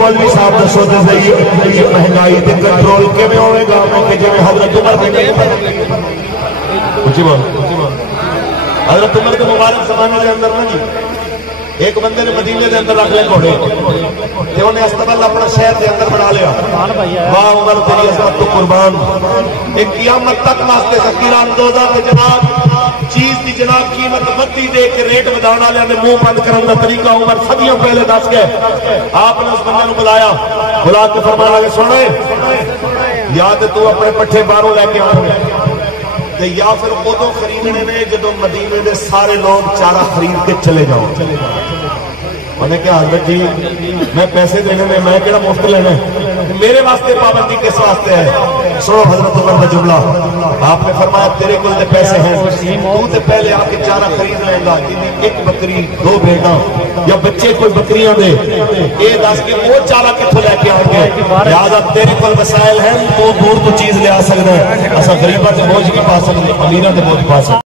مولوی صاحب دسو تے صحیح یہ مہنگائی تے کنٹرول کیویں ہوے گا کہ جے حضرت عمر دے اونچی بول حضرت عمر کے مبارک زمانے دے اندر نا جی ایک بندے نے مدینے دے اندر رکھ لے گھوڑے تے انہیں استقبال اپنا شہر دے اندر بنا لیا واہ عمر تیری عظمت تو قربان ایک قیامت تک واسطے ذخیرہ اندوزہ تے جناب چیز دی جناب قیمت بدی دے کے ریٹ بدانا والے نے منہ بند کرنے کا طریقہ عمر صدیوں پہلے دس گئے آپ نے اس بندے کو بلایا بلا کے فرمایا لگے سنے یا تو اپنے پٹھے باہروں لے کے آؤ یا پھر ادو خریدنے نے جدو مدینے دے سارے لوگ چارہ خرید کے چلے جاؤ انہیں کہا حضرت جی میں پیسے دینے میں کہڑا مفت لینا میرے واسطے پابندی کس واسطے ہے سنو حضرت عمر کا جملہ آپ نے فرمایا تیرے کو پیسے ہیں تو تے پہلے آ کے چارہ خرید لیں گا ایک بکری دو بھیڑاں یا بچے کوئی بکریاں دے یہ دس کے وہ چارہ کتوں لے کے آئیں گے لہٰذا تیرے کو وسائل ہیں تو دور تو چیز لے آ سکتا ہے ایسا غریبہ سے بوجھ نہیں پا سکتے امیرہ سے بوجھ پا سکتے